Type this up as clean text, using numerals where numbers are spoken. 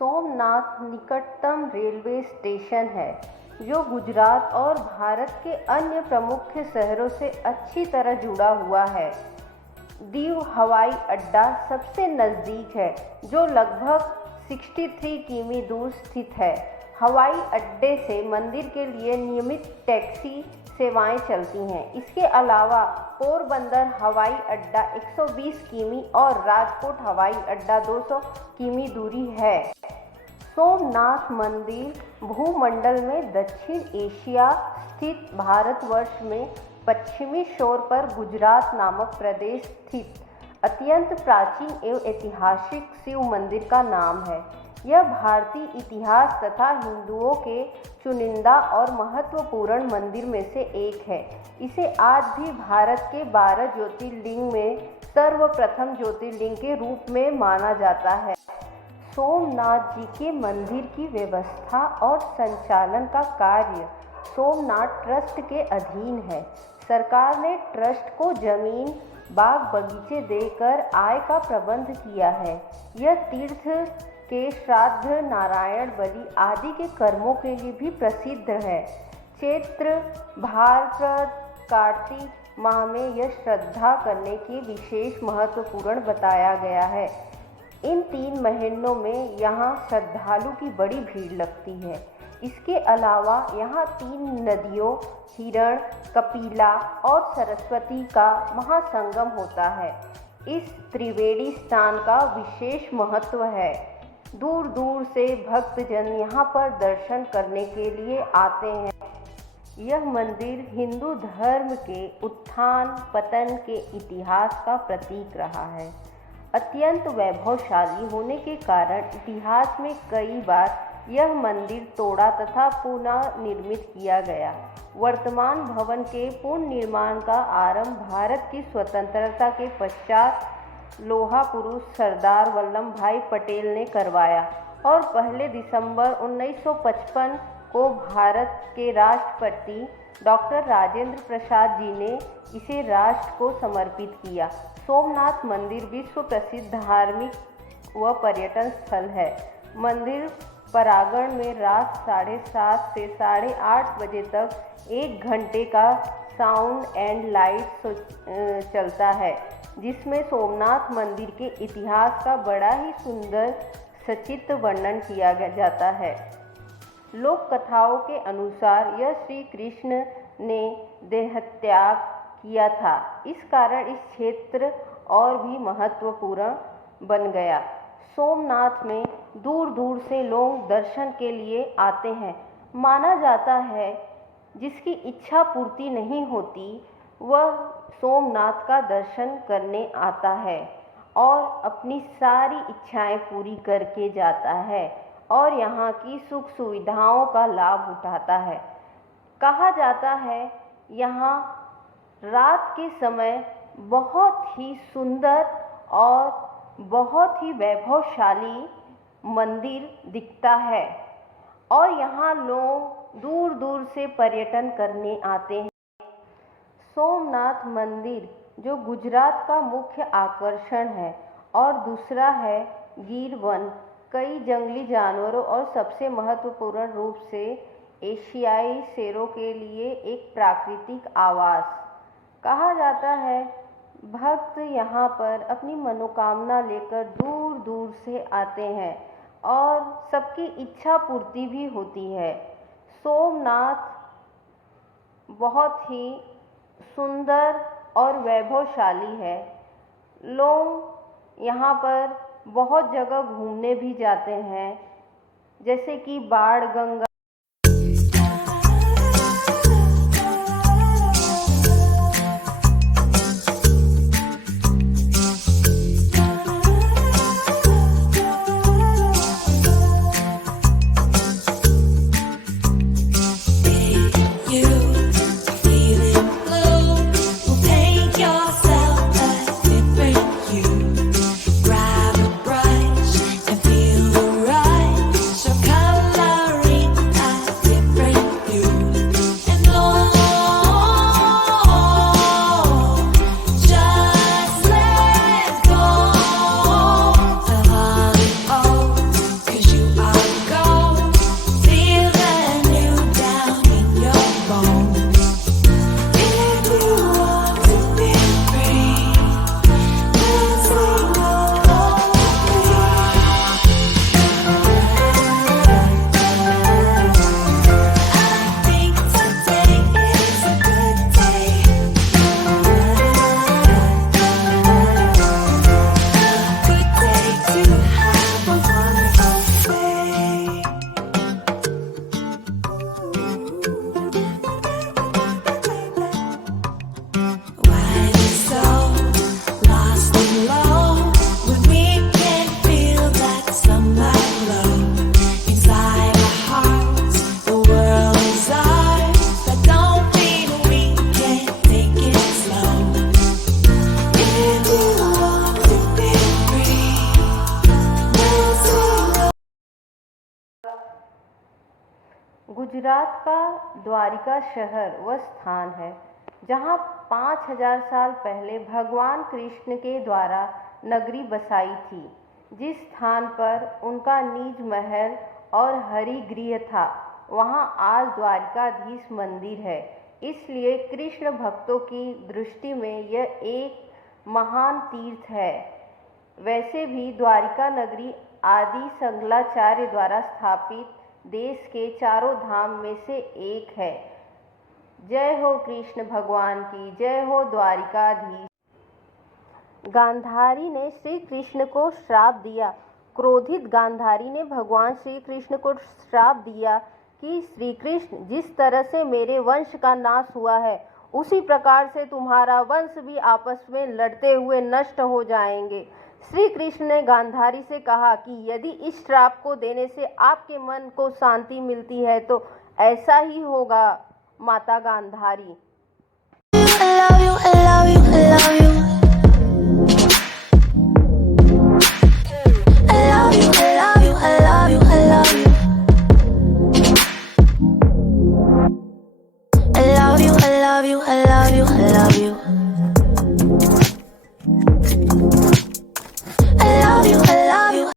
सोमनाथ निकटतम railway station है जो गुजरात और भारत के अन्य प्रमुख शहरों से अच्छी तरह जुड़ा हुआ है। दीव हवाई अड्डा सबसे नज़दीक है जो लगभग 63 किमी दूर स्थित है। हवाई अड्डे से मंदिर के लिए नियमित टैक्सी सेवाएं चलती हैं। इसके अलावा पोरबंदर हवाई अड्डा 120 किमी और राजकोट हवाई अड्डा 200 किमी दूरी है। सोमनाथ मंदिर भूमंडल में दक्षिण एशिया स्थित भारतवर्ष में पश्चिमी छोर पर गुजरात नामक प्रदेश स्थित अत्यंत प्राचीन एवं ऐतिहासिक शिव मंदिर का नाम है। यह भारतीय इतिहास तथा हिंदुओं के चुनिंदा और महत्वपूर्ण मंदिर में से एक है। इसे आज भी भारत के 12 ज्योतिर्लिंग में सर्वप्रथम ज्योतिर्लिंग के रूप में माना जाता है। सोमनाथ जी के मंदिर की व्यवस्था और संचालन का कार्य सोमनाथ ट्रस्ट के अधीन है। सरकार ने ट्रस्ट को जमीन, बाग बगीचे देकर आय का प्रबंध किया है। यह तीर्थ के श्राद्ध, नारायण बलि आदि के कर्मों के लिए भी प्रसिद्ध है। चैत्र, भाद्रपद, कार्तिक माह में यह श्रद्धा करने की विशेष महत्वपूर्ण बताया गया है। इन 3 महीनों में यहाँ श्रद्धालु की बड़ी भीड़ लगती है। इसके अलावा यहाँ 3 नदियों हिरण, कपिला और सरस्वती का महासंगम होता है। इस त्रिवेणी स्नान का विशेष महत्व है। दूर दूर से भक्तजन यहाँ पर दर्शन करने के लिए आते हैं। यह मंदिर हिंदू धर्म के उत्थान पतन के इतिहास का प्रतीक रहा है। अत्यंत वैभवशाली होने के कारण इतिहास में कई बार यह मंदिर तोड़ा तथा पुनः निर्मित किया गया। वर्तमान भवन के पुनर्निर्माण का आरंभ भारत की स्वतंत्रता के पश्चात लोहा पुरुष सरदार वल्लभ भाई पटेल ने करवाया और 1 दिसंबर 1955 को भारत के राष्ट्रपति डॉक्टर राजेंद्र प्रसाद जी ने इसे राष्ट्र को समर्पित किया। सोमनाथ मंदिर विश्व प्रसिद्ध धार्मिक व पर्यटन स्थल है। मंदिर प्रांगण में रात 7:30 से 8:30 बजे तक 1 घंटे का साउंड एंड लाइट शो चलता है, जिसमें सोमनाथ मंदिर के इतिहास का बड़ा ही सुंदर सचित्र वर्णन किया जाता है। लोक कथाओं के अनुसार यह श्री कृष्ण ने देहत्याग किया था। इस कारण इस क्षेत्र और भी महत्वपूर्ण बन गया। सोमनाथ में दूर दूर से लोग दर्शन के लिए आते हैं। माना जाता है जिसकी इच्छा पूर्ति नहीं होती वह सोमनाथ का दर्शन करने आता है और अपनी सारी इच्छाएं पूरी करके जाता है और यहाँ की सुख सुविधाओं का लाभ उठाता है। कहा जाता है यहाँ रात के समय बहुत ही सुंदर और बहुत ही वैभवशाली मंदिर दिखता है और यहाँ लोग दूर दूर से पर्यटन करने आते हैं। सोमनाथ मंदिर जो गुजरात का मुख्य आकर्षण है और दूसरा है गिर वन, कई जंगली जानवरों और सबसे महत्वपूर्ण रूप से एशियाई शेरों के लिए एक प्राकृतिक आवास। कहा जाता है भक्त यहाँ पर अपनी मनोकामना लेकर दूर दूर से आते हैं और सबकी इच्छा पूर्ति भी होती है। सोमनाथ बहुत ही सुंदर और वैभवशाली है। लोग यहाँ पर बहुत जगह घूमने भी जाते हैं, जैसे कि बाण Ganga. Grab a brush and feel the rush of color Gujarat का द्वारिका शहर वह स्थान है जहाँ 5000 साल पहले भगवान कृष्ण के द्वारा नगरी बसाई थी। जिस स्थान पर उनका निज महल और हरिगृह था वहाँ आज द्वारिकाधीश मंदिर है। इसलिए कृष्ण भक्तों की दृष्टि में यह एक महान तीर्थ है। वैसे भी द्वारिका नगरी आदि शंकराचार्य द्वारा स्थापित देश के चारों धाम में से एक है। जय हो कृष्ण भगवान की, जय हो द्वारिकाधीश। गांधारी ने श्री कृष्ण को श्राप दिया। क्रोधित गांधारी ने भगवान श्री कृष्ण को श्राप दिया कि श्री कृष्ण, जिस तरह से मेरे वंश का नाश हुआ है उसी प्रकार से तुम्हारा वंश भी आपस में लड़ते हुए नष्ट हो जाएंगे। श्री कृष्ण ने गांधारी से कहा कि यदि इस श्राप को देने से आपके मन को शांति मिलती है तो ऐसा ही होगा माता Gandhari. I love you, I love you, I love you. I love you, I love you, I love you, I love you. I love you, I love you, I love you, I love you.